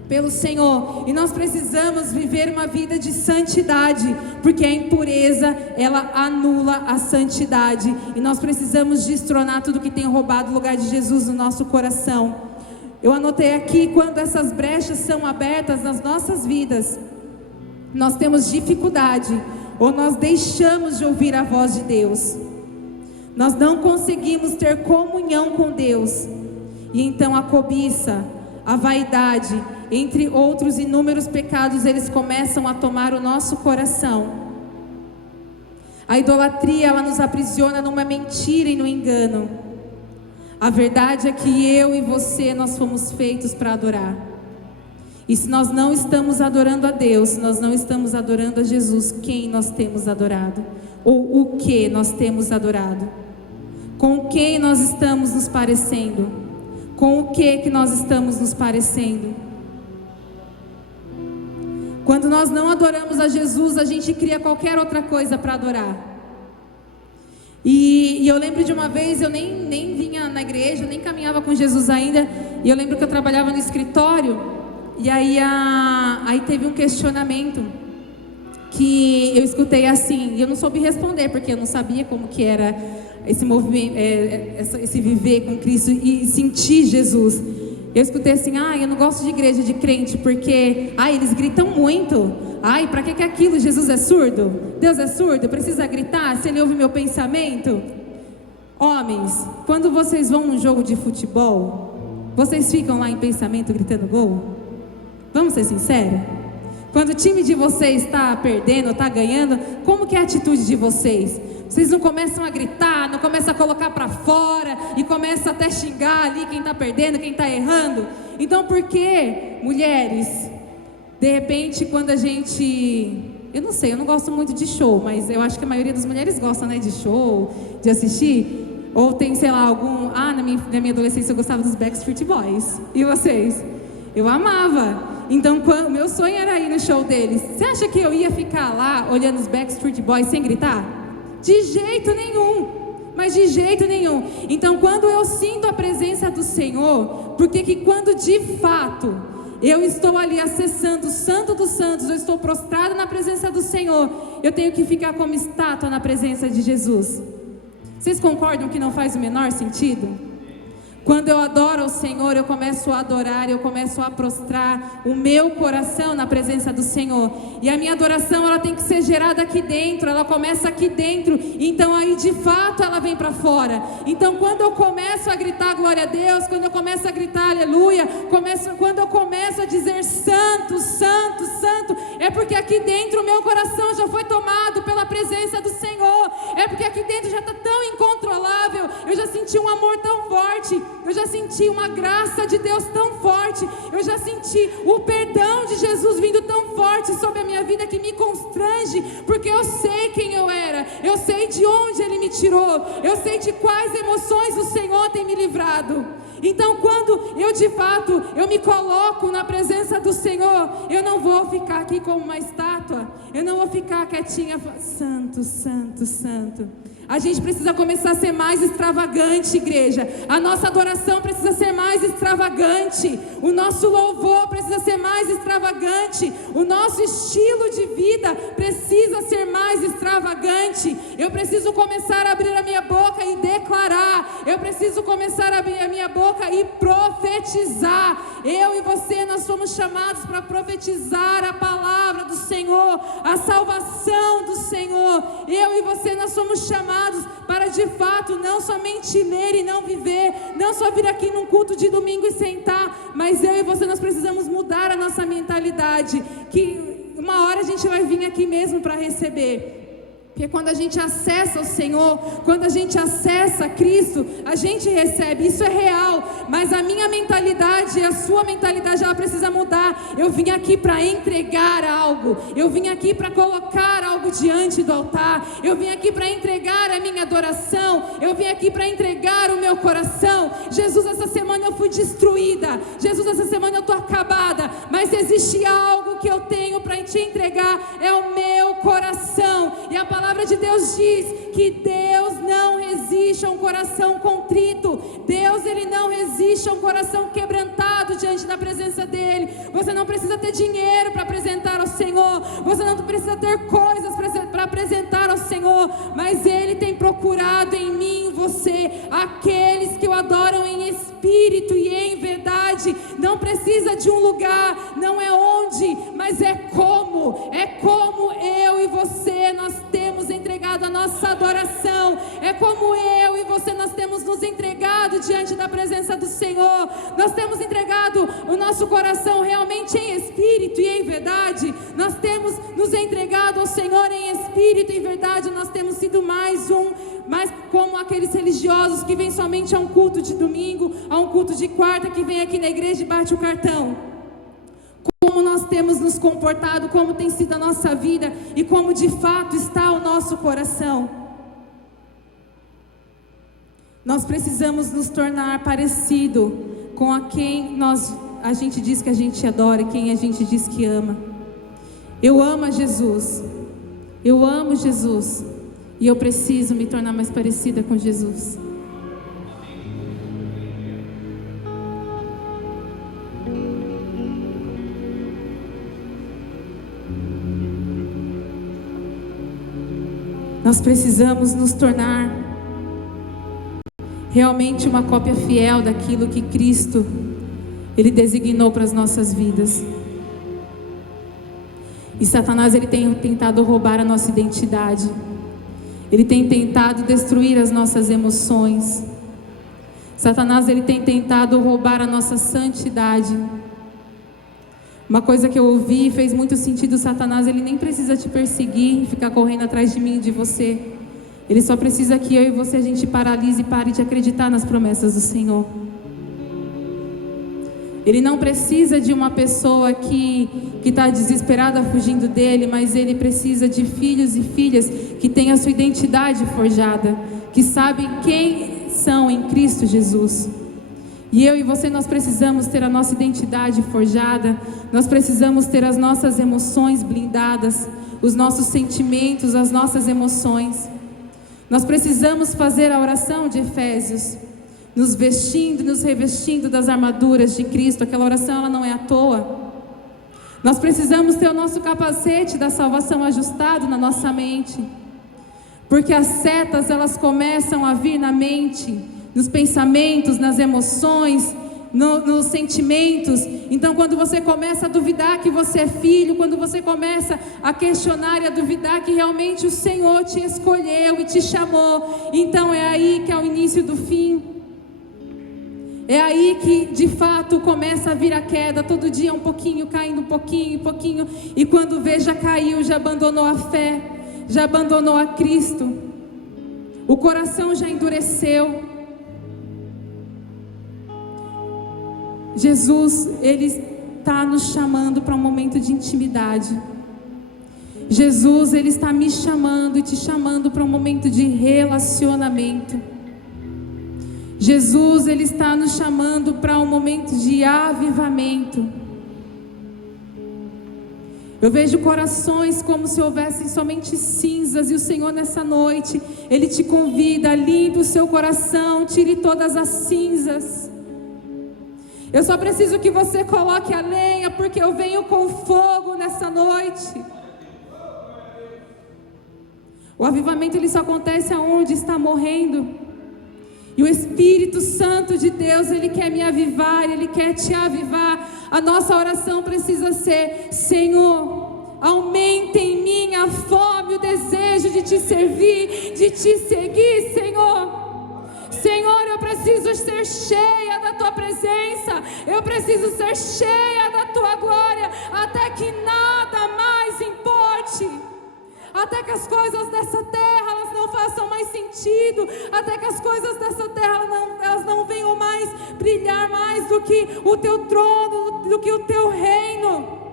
pelo Senhor, e nós precisamos viver uma vida de santidade, porque a impureza, ela anula a santidade, e nós precisamos destronar tudo que tem roubado o lugar de Jesus no nosso coração. Eu anotei aqui, quando essas brechas são abertas nas nossas vidas, nós temos dificuldade, ou nós deixamos de ouvir a voz de Deus, nós não conseguimos ter comunhão com Deus, e então a cobiça, a vaidade, entre outros inúmeros pecados, eles começam a tomar o nosso coração. A idolatria, ela nos aprisiona numa mentira e no engano. A verdade é que eu e você, nós fomos feitos para adorar. E se nós não estamos adorando a Deus, se nós não estamos adorando a Jesus, quem nós temos adorado? Ou o que nós temos adorado? Com quem nós estamos nos parecendo? Com o que nós estamos nos parecendo? Quando nós não adoramos a Jesus, a gente cria qualquer outra coisa para adorar. E eu lembro de uma vez, eu nem vinha na igreja, nem caminhava com Jesus ainda. E eu lembro que eu trabalhava no escritório. E aí teve um questionamento que eu escutei assim. E eu não soube responder, porque eu não sabia como que era esse movimento, esse viver com Cristo e sentir Jesus. Eu escutei assim: eu não gosto de igreja de crente, porque eles gritam muito. Pra que é aquilo? Jesus é surdo? Deus é surdo? Precisa gritar? Se Ele ouve meu pensamento? Homens, quando vocês vão num jogo de futebol, vocês ficam lá em pensamento gritando gol? Vamos ser sinceros? Quando o time de vocês está perdendo ou está ganhando, como que é a atitude de vocês? Vocês não começam a gritar, não começam a colocar para fora e começam até xingar ali quem está perdendo, quem está errando? Então por que, mulheres, de repente quando a gente... Eu não sei, eu não gosto muito de show, mas eu acho que a maioria das mulheres gosta, né, de show, de assistir. Ou tem, sei lá, algum... na minha adolescência eu gostava dos Backstreet Boys. E vocês? Eu amava. Então o meu sonho era ir no show deles. Você acha que eu ia ficar lá olhando os Backstreet Boys sem gritar? De jeito nenhum, mas de jeito nenhum. Então quando eu sinto a presença do Senhor, porque que quando de fato eu estou ali acessando o Santo dos Santos, eu estou prostrado na presença do Senhor, eu tenho que ficar como estátua na presença de Jesus. Vocês concordam que não faz o menor sentido? Quando eu adoro ao Senhor, eu começo a adorar, eu começo a prostrar o meu coração na presença do Senhor. E a minha adoração, ela tem que ser gerada aqui dentro, ela começa aqui dentro, então aí de fato ela vem para fora. Então quando eu começo a gritar glória a Deus, quando eu começo a gritar aleluia, quando eu começo a dizer santo, santo, santo, é porque aqui dentro o meu coração já foi tomado pela presença do Senhor. É porque aqui dentro já está tão incontrolável, eu já senti um amor tão forte, eu já senti uma graça de Deus tão forte, eu já senti o perdão de Jesus vindo tão forte sobre a minha vida, que me constrange, porque eu sei quem eu era, eu sei de onde Ele me tirou, eu sei de quais emoções o Senhor tem me livrado. Então quando eu de fato, eu me coloco na presença do Senhor, eu não vou ficar aqui como uma estátua, eu não vou ficar quietinha, santo, santo, santo. A gente precisa começar a ser mais extravagante, igreja. A nossa adoração precisa ser mais extravagante. O nosso louvor precisa ser mais extravagante. O nosso estilo de vida precisa ser mais extravagante. Eu preciso começar a abrir a minha boca e declarar. Eu preciso começar a abrir a minha boca e profetizar. Eu e você, nós somos chamados para profetizar a palavra do Senhor, a salvação do Senhor. Eu e você, nós somos chamados para de fato não somente ler e não viver, não só vir aqui num culto de domingo e sentar, mas eu e você, nós precisamos mudar a nossa mentalidade, que uma hora a gente vai vir aqui mesmo para receber. Porque quando a gente acessa o Senhor, quando a gente acessa Cristo, a gente recebe, isso é real. Mas a minha mentalidade e a sua mentalidade, ela precisa mudar. Eu vim aqui para entregar algo, eu vim aqui para colocar algo diante do altar, eu vim aqui para entregar a minha adoração, eu vim aqui para entregar o meu coração. Jesus, essa semana eu fui destruída, Jesus, essa semana eu estou acabada, mas existe algo que eu tenho para te entregar, é o meu coração. E a palavra de Deus diz que Deus não resiste a um coração contrito. Deus, Ele não resiste a um coração quebrantado diante da presença dEle. Você não precisa ter dinheiro para apresentar ao Senhor, você não precisa ter coisas para apresentar ao Senhor, mas Ele tem procurado em mim, em você, aqueles que o adoram em espírito e em verdade. Não precisa de um lugar, não é onde, mas é como eu e você, nós temos entregado a nossa adoração, é como eu e você, nós temos nos entregado diante da presença do Senhor, nós temos entregado o nosso coração realmente em espírito e em verdade, nós temos nos entregado ao Senhor em espírito e em verdade, nós temos sido mais como aqueles religiosos que vêm somente a um culto de domingo, a um culto de quarta, que vem aqui na igreja e bate o cartão. Como nós temos nos comportado, como tem sido a nossa vida e como de fato está o nosso coração. Nós precisamos nos tornar parecido com a quem a gente diz que a gente adora e quem a gente diz que ama. Eu amo Jesus, eu amo Jesus e eu preciso me tornar mais parecida com Jesus. Nós precisamos nos tornar realmente uma cópia fiel daquilo que Cristo, Ele designou para as nossas vidas. E Satanás, ele tem tentado roubar a nossa identidade. Ele tem tentado destruir as nossas emoções. Satanás, ele tem tentado roubar a nossa santidade. Uma coisa que eu ouvi e fez muito sentido: Satanás, ele nem precisa te perseguir e ficar correndo atrás de mim e de você. Ele só precisa que eu e você, a gente paralise e pare de acreditar nas promessas do Senhor. Ele não precisa de uma pessoa que está desesperada fugindo dele, mas ele precisa de filhos e filhas que têm a sua identidade forjada, que sabem quem são em Cristo Jesus. E eu e você, nós precisamos ter a nossa identidade forjada, nós precisamos ter as nossas emoções blindadas, os nossos sentimentos, as nossas emoções. Nós precisamos fazer a oração de Efésios, nos vestindo, nos revestindo das armaduras de Cristo. Aquela oração, ela não é à toa. Nós precisamos ter o nosso capacete da salvação ajustado na nossa mente, porque as setas, elas começam a vir na mente, nos pensamentos, nas emoções, nos sentimentos. Então, quando você começa a duvidar que você é filho, quando você começa a questionar e a duvidar que realmente o Senhor te escolheu e te chamou, então é aí que é o início do fim. É aí que de fato começa a vir a queda, todo dia um pouquinho, caindo um pouquinho, e quando vê, já caiu, já abandonou a fé, já abandonou a Cristo, o coração já endureceu. Jesus, Ele está nos chamando para um momento de intimidade. Jesus, Ele está me chamando e te chamando para um momento de relacionamento. Jesus, Ele está nos chamando para um momento de avivamento. Eu vejo corações como se houvessem somente cinzas, e o Senhor nessa noite, Ele te convida: limpe o seu coração, tire todas as cinzas. Eu só preciso que você coloque a lenha, porque eu venho com fogo nessa noite. O avivamento, ele só acontece aonde está morrendo. E o Espírito Santo de Deus, Ele quer me avivar, Ele quer te avivar. A nossa oração precisa ser: Senhor, aumenta em mim a fome, o desejo de te servir, de te seguir, Senhor. Senhor, eu preciso ser cheia da Tua presença, eu preciso ser cheia da Tua glória, até que nada mais importe, até que as coisas dessa terra elas não façam mais sentido, até que as coisas dessa terra elas não venham mais brilhar mais do que o teu trono, do que o teu reino.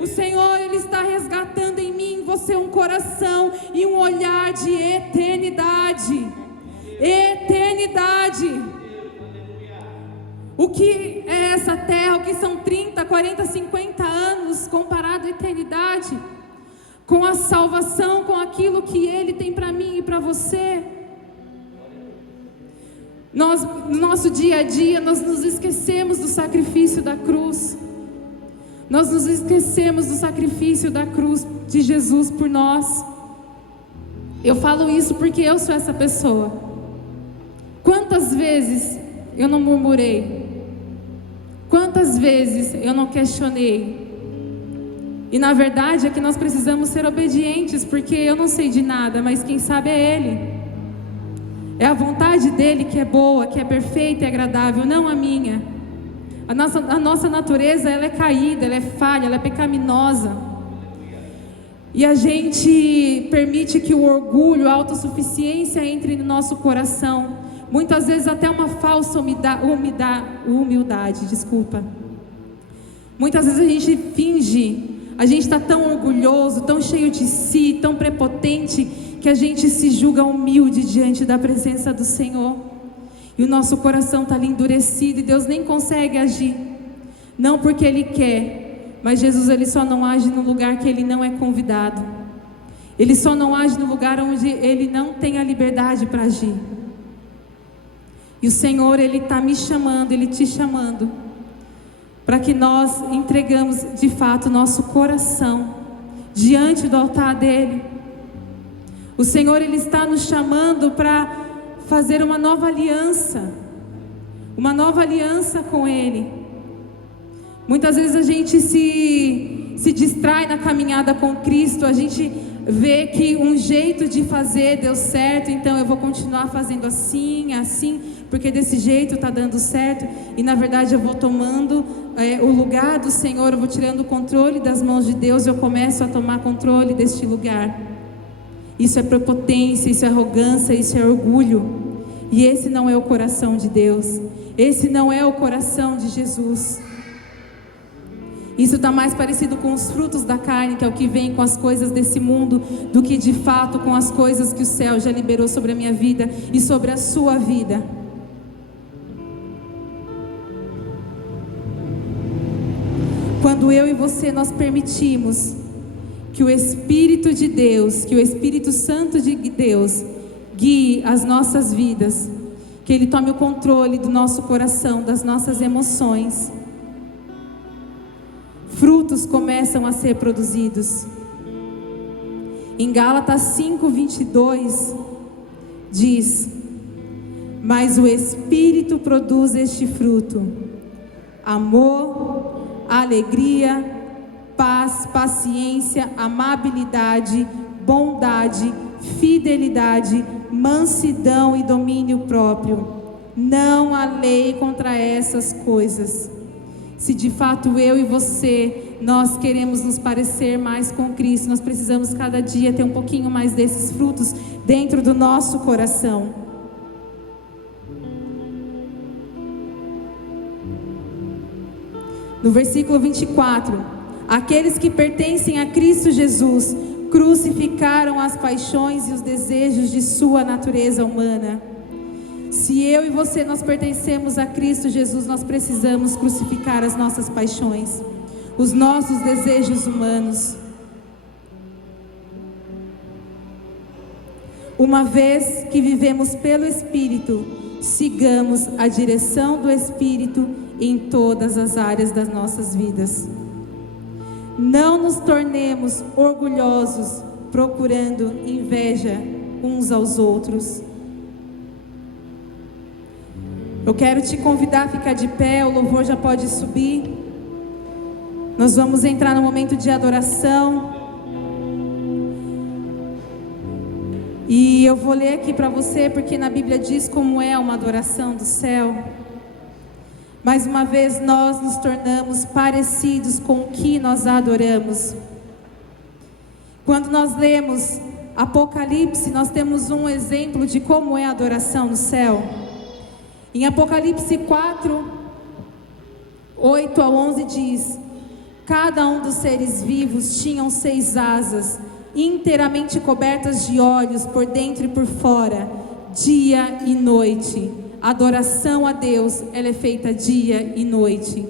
O Senhor, Ele está resgatando em mim, em você, um coração e um olhar de eternidade. Eternidade. O que é essa terra? O que são 30, 40, 50 anos comparado à eternidade? Com a salvação, com aquilo que Ele tem para mim e para você. Nós, no nosso dia a dia, nós nos esquecemos do sacrifício da cruz. Nós nos esquecemos do sacrifício da cruz de Jesus por nós. Eu falo isso porque eu sou essa pessoa. Quantas vezes eu não murmurei? Quantas vezes eu não questionei? E na verdade é que nós precisamos ser obedientes, porque eu não sei de nada, mas quem sabe é Ele. É a vontade dEle que é boa, que é perfeita e agradável, não a minha. A nossa natureza, ela é caída, ela é falha, ela é pecaminosa. E a gente permite que o orgulho, a autossuficiência entre no nosso coração. Muitas vezes até uma falsa humildade, desculpa. Muitas vezes a gente finge, a gente está tão orgulhoso, tão cheio de si, tão prepotente, que a gente se julga humilde diante da presença do Senhor. E o nosso coração está ali endurecido e Deus nem consegue agir. Não porque Ele quer, mas Jesus, Ele só não age no lugar que Ele não é convidado. Ele só não age no lugar onde Ele não tem a liberdade para agir. E o Senhor, Ele está me chamando, Ele te chamando, para que nós entregamos de fato o nosso coração diante do altar dEle. O Senhor, Ele está nos chamando para fazer uma nova aliança com Ele. Muitas vezes a gente se distrai na caminhada com Cristo, a gente vê que um jeito de fazer deu certo, então eu vou continuar fazendo assim, porque desse jeito está dando certo, e na verdade eu vou tomando o lugar do Senhor, eu vou tirando o controle das mãos de Deus, eu começo a tomar controle deste lugar. Isso é prepotência, isso é arrogância, isso é orgulho. E esse não é o coração de Deus. Esse não é o coração de Jesus. Isso está mais parecido com os frutos da carne, que é o que vem com as coisas desse mundo, do que de fato com as coisas que o céu já liberou sobre a minha vida e sobre a sua vida. Quando eu e você nós permitimos que o Espírito de Deus, que o Espírito Santo de Deus guie as nossas vidas, que Ele tome o controle do nosso coração, das nossas emoções, frutos começam a ser produzidos. Em Gálatas 5:22 diz: mas o Espírito produz este fruto: amor, alegria, paz, paciência, amabilidade, bondade, fidelidade, mansidão e domínio próprio. Não há lei contra essas coisas. Se de fato eu e você, nós queremos nos parecer mais com Cristo, nós precisamos cada dia ter um pouquinho mais desses frutos dentro do nosso coração. No versículo 24: aqueles que pertencem a Cristo Jesus crucificaram as paixões e os desejos de sua natureza humana. Se eu e você nós pertencemos a Cristo Jesus, nós precisamos crucificar as nossas paixões, os nossos desejos humanos. Uma vez que vivemos pelo Espírito, sigamos a direção do Espírito em todas as áreas das nossas vidas. Não nos tornemos orgulhosos, procurando inveja uns aos outros. Eu quero te convidar a ficar de pé, o louvor já pode subir. Nós vamos entrar no momento de adoração. E eu vou ler aqui para você, porque na Bíblia diz como é uma adoração do céu. Mais uma vez nós nos tornamos parecidos com o que nós adoramos. Quando nós lemos Apocalipse, nós temos um exemplo de como é a adoração no céu. Em Apocalipse 4, 8 a 11 diz: cada um dos seres vivos tinham 6 asas, inteiramente cobertas de olhos por dentro e por fora, dia e noite. A adoração a Deus, ela é feita dia e noite.